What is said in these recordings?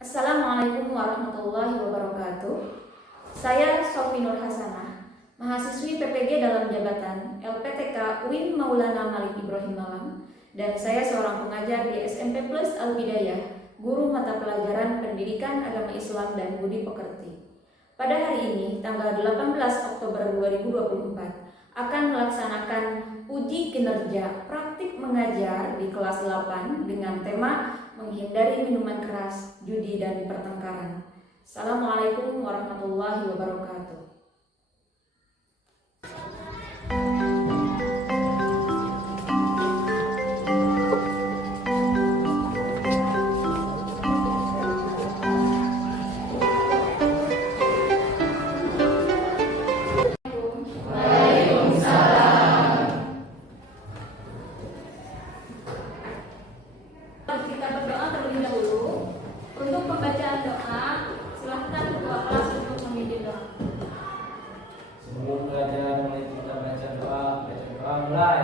Assalamualaikum warahmatullahi wabarakatuh. Saya Sofi Nur Hasanah, mahasiswi PPG dalam jabatan LPTK UIN Maulana Malik Ibrahim Malang, dan saya seorang pengajar di SMP Plus Al-Bidayah, guru mata pelajaran Pendidikan Agama Islam dan Budi Pekerti. Pada hari ini, tanggal 18 Oktober 2024, akan melaksanakan uji kinerja praktik mengajar di kelas 8 dengan tema menghindari minuman keras, judi, dan pertengkaran. Assalamualaikum warahmatullahi wabarakatuh. Kita berdoa terlebih dahulu. Untuk pembacaan doa, silahkan ketua kelas untuk memimpin doa. Sebelum belajar mulai kita baca doa mulai.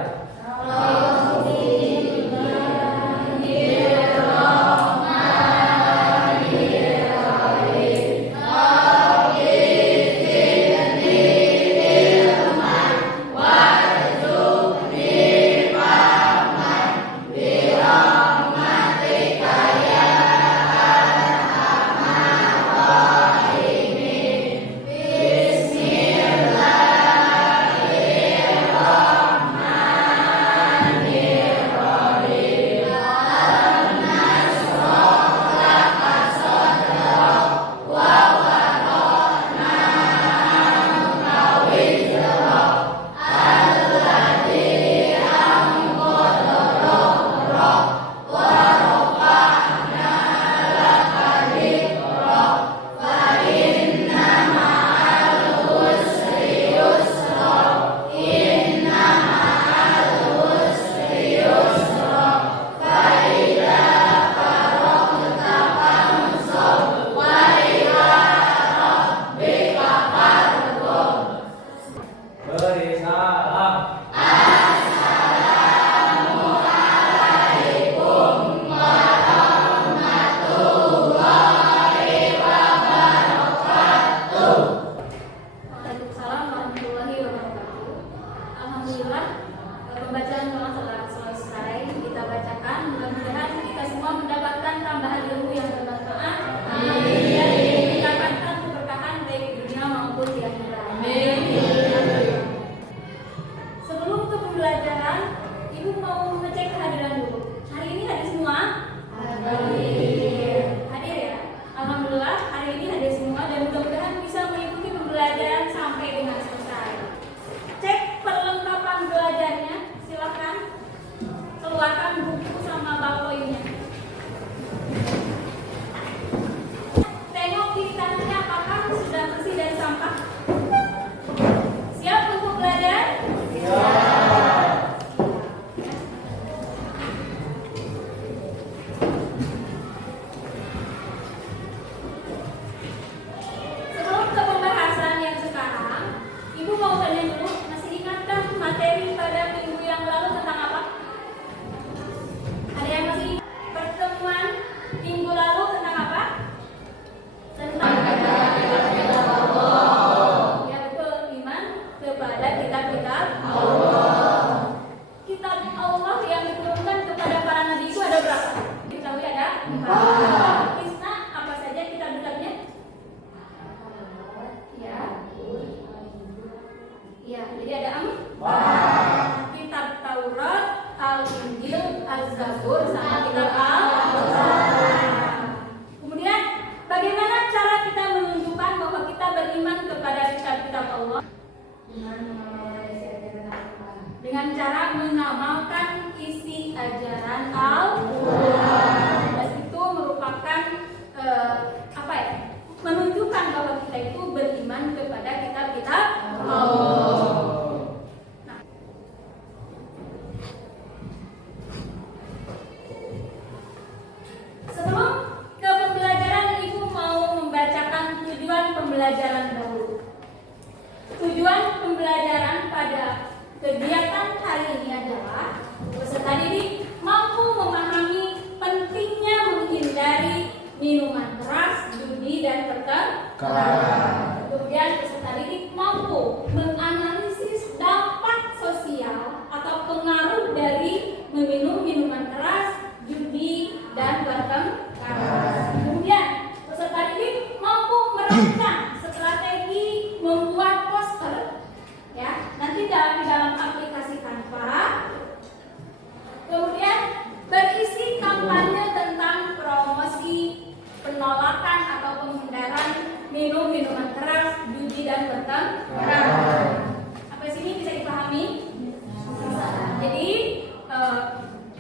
Beri salam. Waalaikumsalam warahmatullahi wabarakatuh. Alhamdulillah, pembacaan doa telah selesai. Kita bacakan. Mudah-mudahan kita semua mendapatkan tambahan ilmu yang bermanfaat. Dan mendapatkan keberkahan baik di dunia maupun di akhirat. Sebelum ke pembelajaran, Ibu mau mengecek kehadiran dulu. Hari ini hadir semua? Hadir ya? Alhamdulillah, hari ini hadir semua dan mudah-mudahan bisa mengikuti pembelajaran sampai dengan selesai. Cek perlengkapan belajarnya, silakan keluarkan buku sama ballpointnya. Tengok kiri kanannya apakah sudah bersih dari sampah. Siap untuk belajar? Sebelum ke pembahasan yang sekarang, Ibu mau tanya dulu, masih ingatkah materi pada minggu yang lalu tentang apa? Ada yang masih ingat? Pertemuan minggu lalu tentang apa? Tentang ya betul, iman kepada kitab-kitab Allah. Kitab Allah yang diturunkan kepada para nabi itu ada berapa? Diketahui ada 4. Isna apa saja kitab-kitabnya? Ya. Ya, jadi ada kitab Taurat, Al-Injil, Az-Zabur, sama kitab Al-Quran. Kemudian, bagaimana cara kita menunjukkan bahwa kita beriman kepada kitab-kitab Allah? Dengan cara mengamalkan isi ajaran Al-Quran. Dan itu merupakan menunjukkan bahwa kita itu beriman kepada kitab-kitab Allah. Nah, Kemudian peserta didik mampu menganalisis dampak sosial atau pengaruh dari meminum minuman keras, judi, dan bertengkar. Kemudian peserta didik mampu merancang strategi membuat poster, ya, nanti di dalam aplikasi Canva. Kemudian berisi kampanye tentang promosi penolakan atau penghindaran minum minuman keras, judi, dan bertengkar. Sampai sini bisa dipahami? Jadi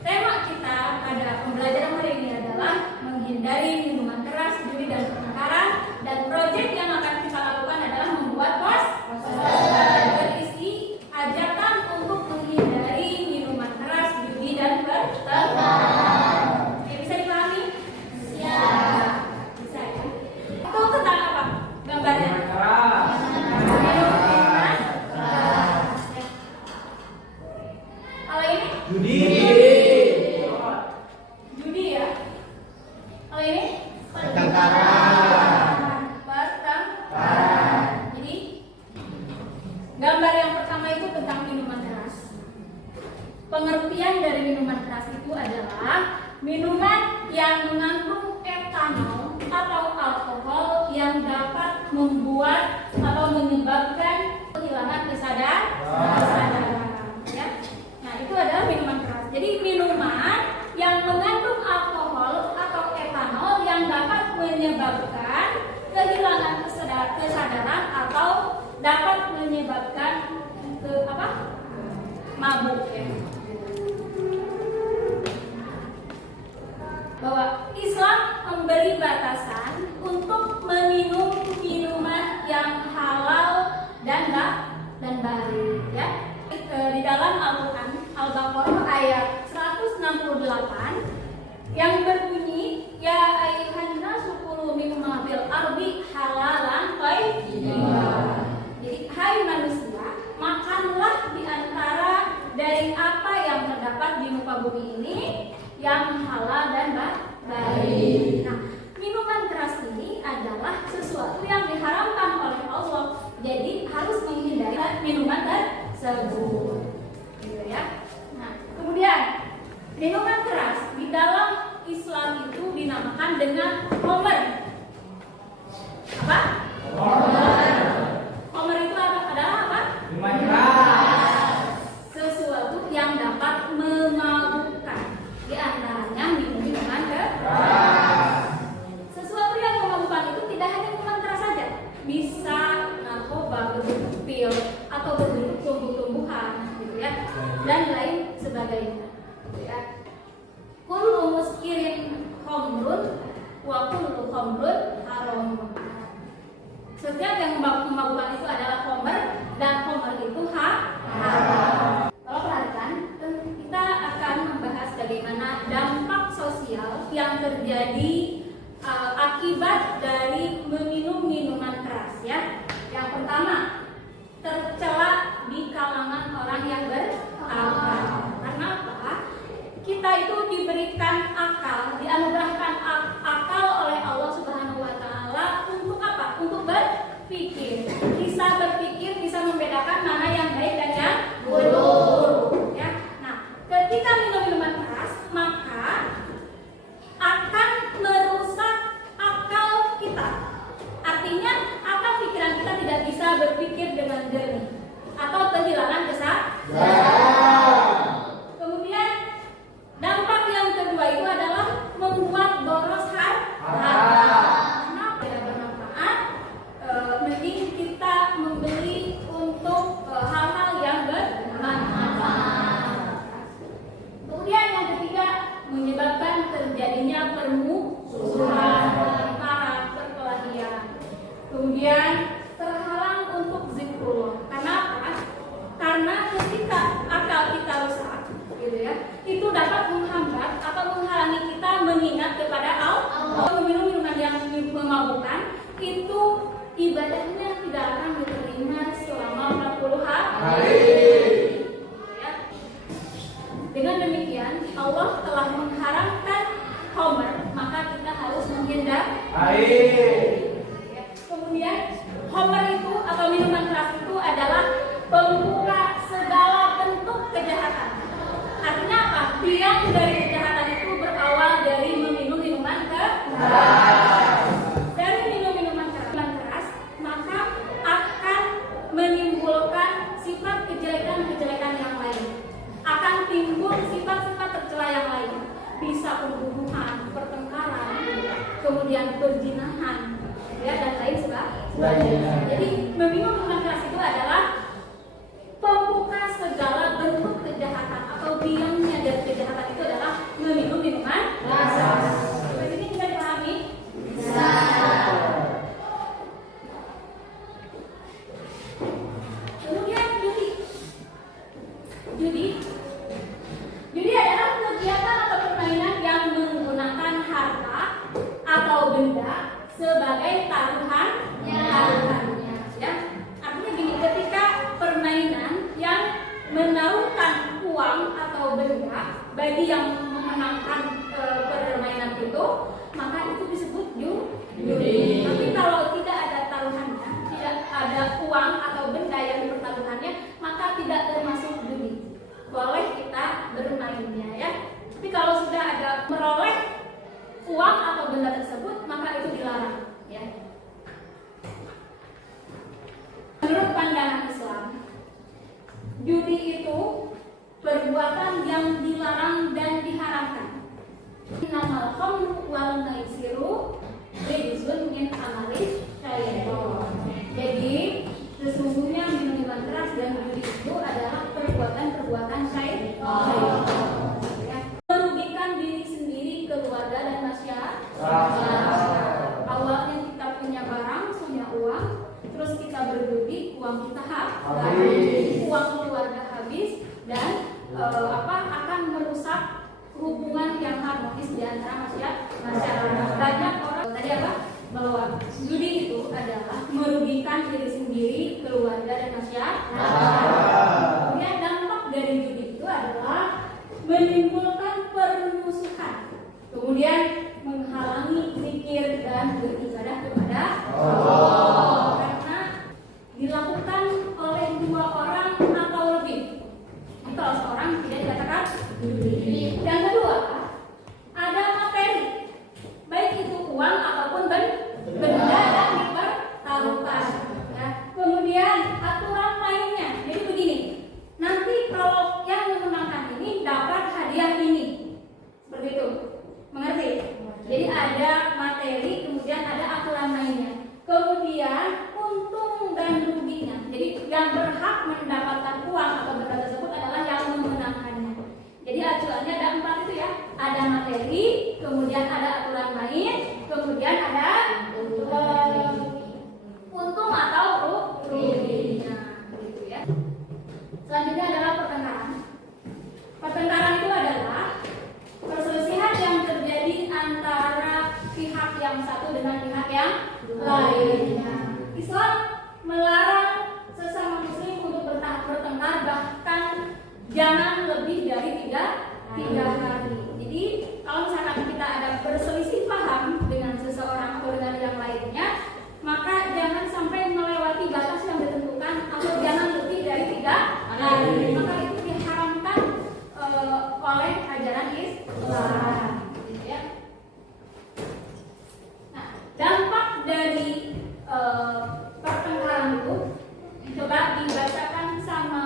tema kita pada pembelajaran hari ini adalah menghindari minuman keras, judi, dan pertengkaran. Dan proyek yang akan kita lakukan adalah membuat poster berisi ajakan untuk menghindari minuman keras, judi, dan bertengkar. Oke, bisa dipahami? Siap. Bisa ya? Itu tentang apa gambarnya? Keras. Minuman keras. Kalau ini? Judi. Judi ya. Kalau ini? Pertengkaran. Pertengkaran. Jadi gambar yang pertama itu tentang minuman keras. Pengertian dari minuman keras itu adalah minuman yang mengandung etanol atau alkohol yang dapat membuat atau menyebabkan kehilangan kesadaran. Ya. Nah, itu adalah minuman keras. Jadi minuman yang mengandung alkohol atau etanol yang dapat menyebabkan kehilangan kesadaran atau dapat menyebabkan mabuk ya. Bahwa Islam memberi batasan untuk meminum minuman yang halal dan baik ya. Di dalam Al-Quran Al-Baqarah ayat 168 yang berbunyi ya ayyuhan nasu kulu mimma fil ardi halalan thayyiban. Jadi hai manusia, makanlah di antara dari apa yang terdapat di muka bumi ini yang halal dan baik. Nah, minuman keras ini adalah sesuatu yang diharamkan oleh Allah. Jadi harus menghindari minuman tersebut. Gitu ya. Nah, kemudian minuman keras di dalam Islam itu dinamakan dengan khamr. Apa? Khamr itu adalah apa? Minuman keras. Sesuatu yang dapat memabukkan. Di antaranya minuman keras. Sesuatu yang memabukkan itu tidak hanya minuman keras saja, bisa narkoba berbentuk pil atau berbentuk tumbuh-tumbuhan, gitu ya, dan lain sebagainya. Gitu ya. Kullu muskirin khamrun wa kullu khamrun haram. Setiap yang memabukkan itu adalah khamr dan khamr itu haram. Kalau perhatikan, kita akan membahas bagaimana dampak sosial yang terjadi akibat dari meminum minuman keras ya. Yang pertama, tercela di kalangan orang yang berakal. Karena apa? Kita itu diberikan akal, dianugerahkan akal oleh Allah Subhanahu wa taala untuk apa? Untuk berpikir. Bisa berpikir, bisa membedakan mana yang baik dan yang buruk. Ya. Nah, ketika minum minuman keras, maka akan merusak akal kita. Artinya, akal pikiran kita tidak bisa berpikir dengan jernih atau kehilangan kesadaran. Kemudian dampak yang kedua itu adalah membuat boros harta. Karena tidak bermanfaat, mending kita membeli untuk hal-hal yang bermanfaat. Kemudian yang ketiga, menyebabkan terjadinya permusuhan, perkelahian. Kemudian terhalang untuk zikrullah. Kenapa? Karena ketika akal kita rusak, gitu ya, itu dapat menghambat atau menghalangi kita mengingat kepada Allah. Meminum minuman yang memabukkan itu ibadahnya tidak akan diterima selama 40 hari. Ya. Dengan demikian Allah telah mengharamkan khamr, maka kita harus menghindari. Kemudian perburuan, pertengkaran, kemudian perzinahan, ya, dan lain sebagainya. Jadi meminum minuman keras itu adalah pembuka segala bentuk kejahatan atau biangnya dari kejahatan itu adalah meminum minuman keras. Sampai sini bisa dipahami? Bisa. Kemudian judi adalah kegiatan atau permainan yang menggunakan harta atau benda sebagai taruhannya, ya. Artinya gini, ketika permainan yang menaruhkan uang atau benda bagi yang memenangkan permainan itu, maka itu disebut judi. Tapi kalau tidak ada taruhannya, tidak ada uang atau benda yang dipertaruhkannya, maka tidak termasuk judi. Boleh kita bermainnya, ya. Tapi kalau sudah ada meroleh uang atau benda tersebut, maka itu dilarang, ya. Menurut pandangan Islam, judi itu perbuatan yang dilarang dan diharamkan. Innamal khamru wal maisiru rijsun min amali syaitan. Jadi sesungguhnya minuman keras dan judi itu adalah perbuatan syaitan. Merugikan diri sendiri, keluarga dan masyarakat. Awalnya kita punya barang, punya uang, terus kita berjudi, uang kita habis, uang keluarga habis, dan akan merusak hubungan yang harmonis di antara masyarakat. Banyak orang tadi bahwa judi itu adalah merugikan diri sendiri, keluarga dan masyarakat. Kemudian dampak dari judi itu adalah menimbulkan permusuhan, kemudian menghalangi zikir dan beribadah kepada Allah karena dilakukan oleh dua orang atau lebih. Kalau seorang tidak dikatakan judi. Yang kedua, ada materi, baik itu uang ataupun benda yang dipertaruhkan. Ya. Kemudian aturan mainnya, jadi begini. Nanti kalau yang memenangkan ini dapat hadiah ini, seperti itu. Mengerti? Jadi ada materi, kemudian ada aturan mainnya. Kemudian untung dan ruginya. Jadi yang berhak mendapatkan uang atau benda tersebut adalah yang memenangkannya. Jadi acuannya ada 4 itu, ya. Ada materi, kemudian ada aturan main, kemudian ada untung atau ruginya, gitu, ya. Selanjutnya adalah pertengkaran. Pertengkaran itu adalah perselisihan yang terjadi antara pihak yang satu dengan pihak yang lainnya. Islam melarang sesama muslim untuk bertengkar, bahkan jangan lebih dari 3 hari. Jadi kalau misalkan kita ada berselisih paham dengan seseorang atau dengan yang lainnya, maka jangan sampai melewati batas yang ditentukan atau jangan lebih dari 3 hari. Maka itu diharamkan oleh ajaran Islam, gitu, ya. Nah, dampak dari pertengkaran itu coba dibacakan sama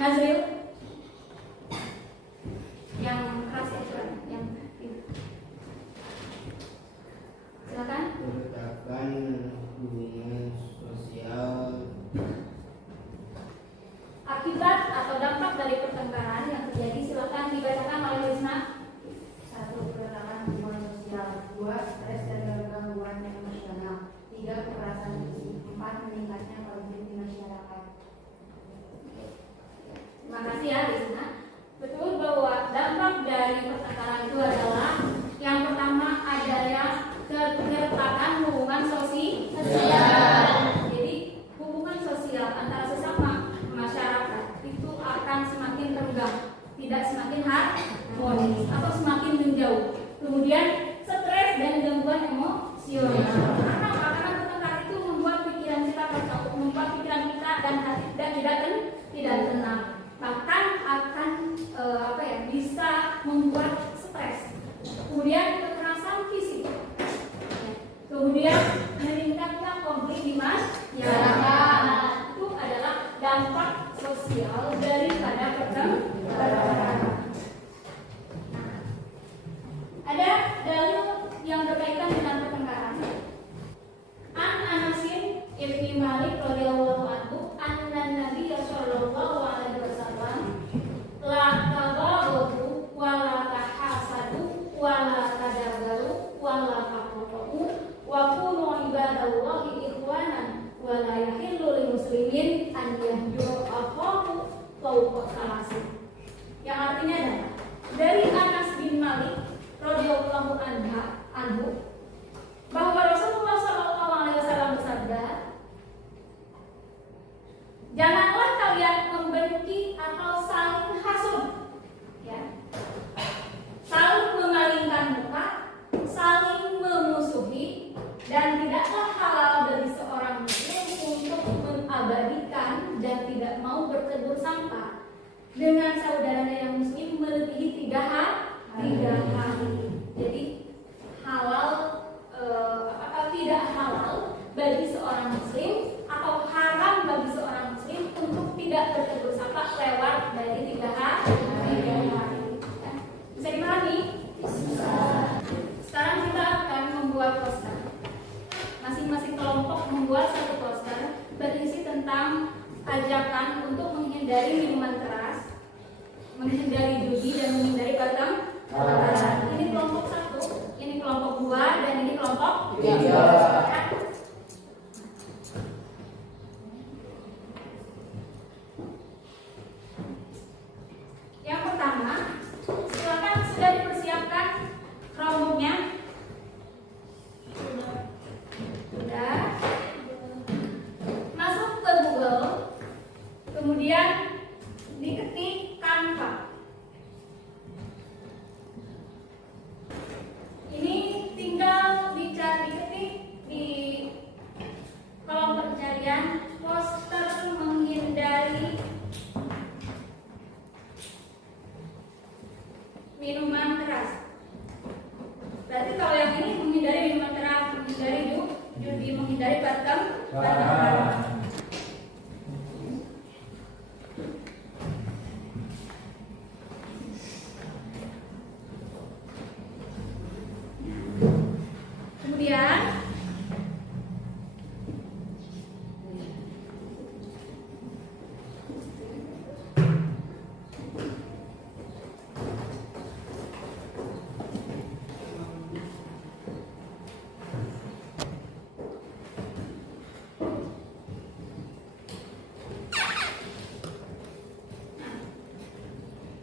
Nazril yang keras, ya, yang silakan. Keretakan hubungan sosial. Akibat atau dampak dari pertengkaran yang terjadi, silakan dibacakan oleh Wisna. 1. Keretakan hubungan sosial. 2. Stres dan gangguan emosional. 3. Kekerasan fisik. 4. Meningkatnya konflik di masyarakat. Terima kasih, ya, Wisna. Betul bahwa dampak dari pertengkaran itu adalah yang pertama adanya keretakan hubungan sosial. Jadi hubungan sosial antara sesama masyarakat itu akan semakin renggang, tidak semakin harmonis atau semakin menjauh. Kemudian stres dan gangguan emosional. Karena apa? Karena pertengkaran itu membuat pikiran kita kacau, membuat pikiran kita dan hati kita tidak tenang. Bahkan akan bisa membuat stres. Kemudian kekerasan fisik. Kemudian meningkatnya konflik di masyarakat. Itu adalah dampak sosial daripada pertengkaran. Nah, yang berkaitan dengan pertengkaran. An Anasin ibni Malik radhiyallahu anhu anna Nabi sallallahu alaihi wasallam la taghadu wa la tahasadu wa la tadabaru wa la taqatu wa kunu ibadallahi ikhwanan wa la yahillu lil muslimin an yahjura akhahu fawqa salasi. Yang artinya adalah dari Anas bin Malik radhiyallahu anhu bahwa Rasulullah sallallahu alaihi wasallam bersabda, janganlah kalian membenci atau saling hasud, ya, saling memalingkan muka, saling memusuhi, dan tidaklah halal bagi seorang muslim untuk mengabadikan dan tidak mau bertegur sangka dengan saudaranya yang muslim melebihi 3 hari. Jadi halal tidak halal bagi seorang muslim atau haram bagi seorang muslim untuk tidak bertegur sapa lewat dari 3 hari. Bisa dipahami? Bisa. Sekarang kita akan membuat poster. Masing-masing kelompok membuat 1 poster berisi tentang ajakan untuk menghindari minuman keras, menghindari judi, dan menghindari pertengkaran. Ini kelompok 1, ini kelompok 2, dan ini kelompok 3. Yang pertama, silakan sudah dipersiapkan Chromebook-nya. Sudah. Masuk ke Google, kemudian diketik Canva. Ini tinggal diketik di kolom pencarian poster menghindari minuman keras. Berarti kalau yang ini menghindari minuman keras, menghindari judi, menghindari pertengkaran. Kemudian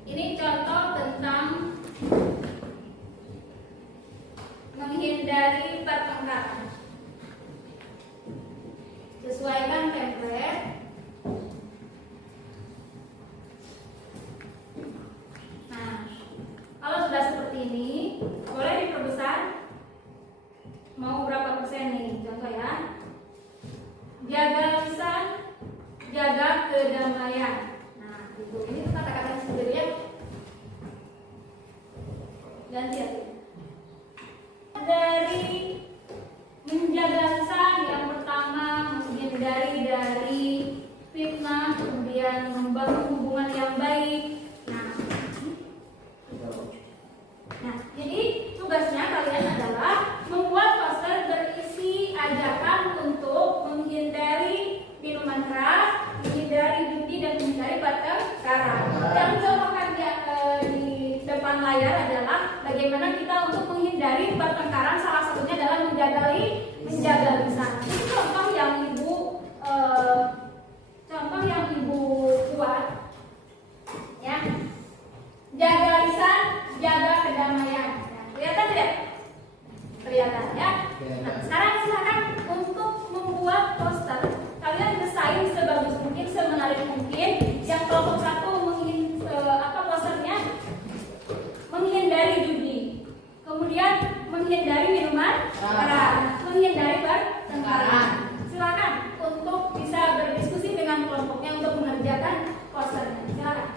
ini contoh tentang menghindari pertengkaran. Sesuaikan template. Nah, kalau sudah seperti ini, boleh diperbesar. Mau berapa persen nih? Contoh ya. Jaga lisan, jaga kedamaian. Nah, itu ini kata-kata sendiri ya. Ganti ya. Dari menjaga lisan, yang pertama menghindari dari fitnah, kemudian membangun hubungan yang baik. Nah, jadi tugasnya kalian adalah membuat poster berisi ajakan untuk menghindari minuman keras, menghindari judi, dan menghindari pertengkaran. Yang dicontohkan di depan layar adalah bagaimana kita untuk menghindari pertengkaran. Salah satunya adalah menjaga lisan. Ini contoh yang ibu buat, ya. Jaga lisan, jaga kedamaian. Kelihatan tidak? Kelihatan ya. Nah, sekarang silakan untuk membuat poster. Kalian desain sebagus mungkin, semenarik mungkin. Yang kelompok 1 posternya menghindari judi, kemudian menghindari minuman keras, menghindari pertengkaran. Silakan untuk bisa berdiskusi dengan kelompoknya untuk mengerjakan posternya. Silakan.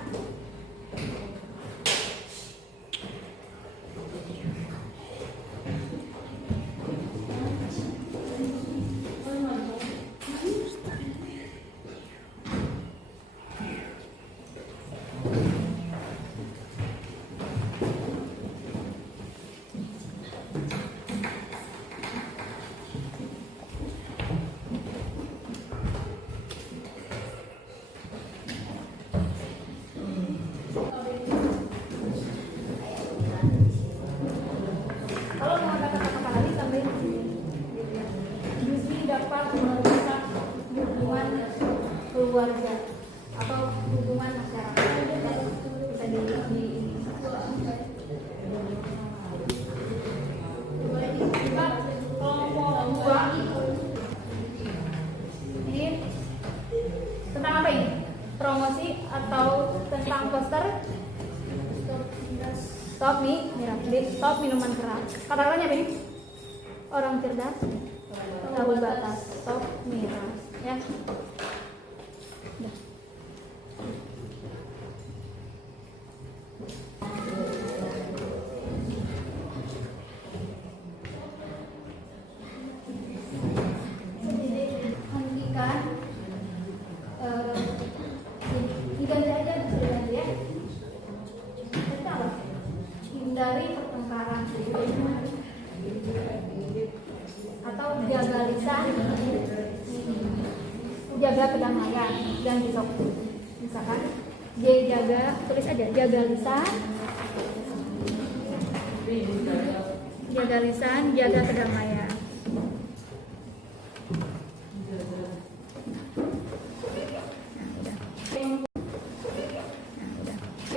keluarga atau hubungan masyarakat. Bisa di kelompok 2 ini tentang apa ini? Promosi atau tentang poster? Stop stop minuman keras. Kata-katanya apa ini? Orang cerdas tahu batas. Stop miras, ya. Udah. Hentikan. Diganti aja, diganti ya. Kita apa? Hindari pertengkaran atau jaga lisan, jaga kedamaian dan besok misalkan jaga, tulis aja jaga lisan, jaga kedamaian.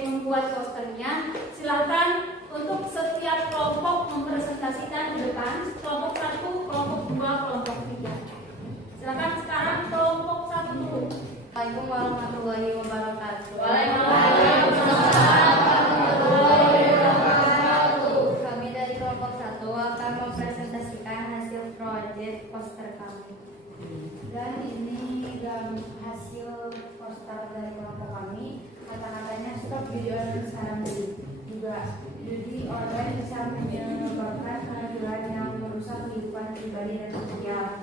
Membuat posternya silakan untuk setiap kelompok mempresentasikan di depan, kelompok 1, kelompok 2, kelompok 3. Silakan sekarang kelompok 1 dulu. Assalamualaikum warahmatullahi wabarakatuh. Kami dari kelompok 1 akan mempresentasikan hasil proyek poster kami. Dan ini hasil poster dari kelompok kami. Kata-katanya stop judi online sekarang dulu. Juga judi online bisa menyebabkan kehadiran yang merusak kehidupan pribadi dan sosial.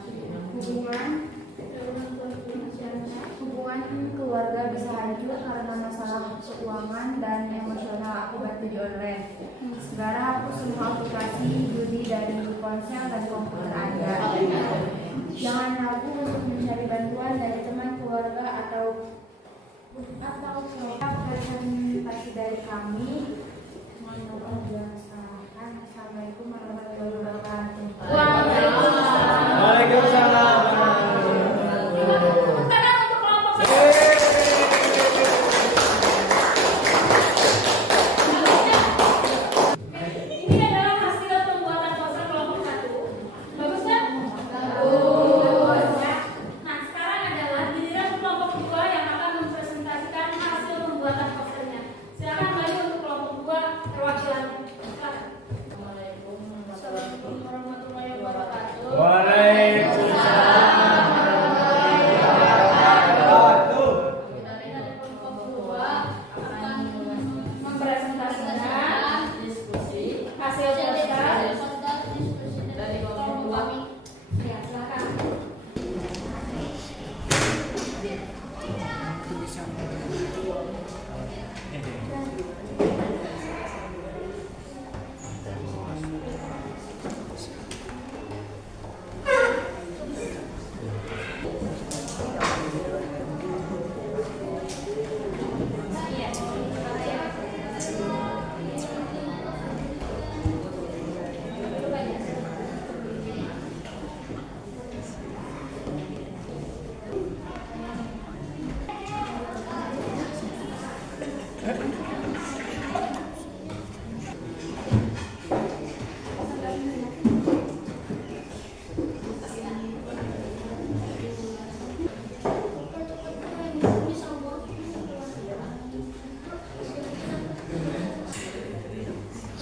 Hubungan keluarga bisa hancur karena masalah keuangan dan emosional akibat judi online. Segera hapus semua aplikasi judi dari ponsel dan komputer Anda. Jangan ragu untuk mencari bantuan dari teman, keluarga atau presentasi dari kami. Assalamualaikum warahmatullahi wabarakatuh. Waalaikumsalam. Ini adalah hasil pembuatan poster kelompok 1. Bagus kan? Bagus. Nah, sekarang adalah giliran kelompok 2 yang akan mempresentasikan hasil pembuatan posternya. Silakan kembali untuk kelompok 2 perwakilannya. Silakan. Assalamualaikum warahmatullahi wabarakatuh. Waalaikumsalam. Kita lihat dari kelompok 2 akan mempresentasikan hasil poster dari kelompok 2. Ya, silakan.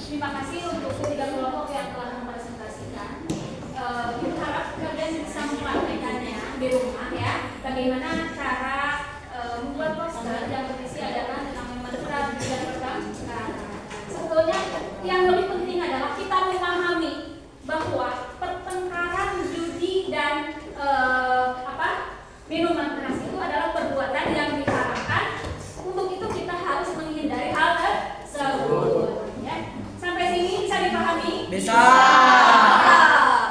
Terima kasih untuk ketiga kelompok yang telah mempresentasikan. Kita harap kalian bisa mempraktekannya di rumah ya. Bagaimana cara membuat poster yang berisi adalah tentang mantra dan pertengkaran. Sebetulnya yang lebih penting adalah kita memahami bahwa pertengkaran, judi dan minuman keras itu adalah perbuatan yang diharamkan. Untuk itu kita harus menghindari hal tersebut. Ya. Sampai sini bisa dipahami? Bisa.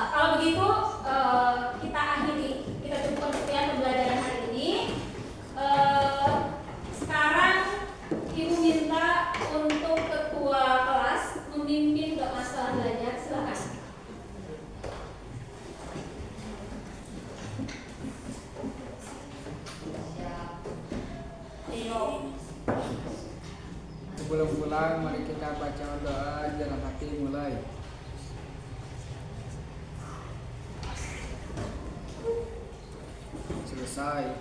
Kalau begitu kita akhiri, kita cukupkan sekian pembelajaran hari ini. Sekarang Ibu minta untuk ketua kelas memimpin kelas belajar. Silakan. Fatih mulai. Selesai.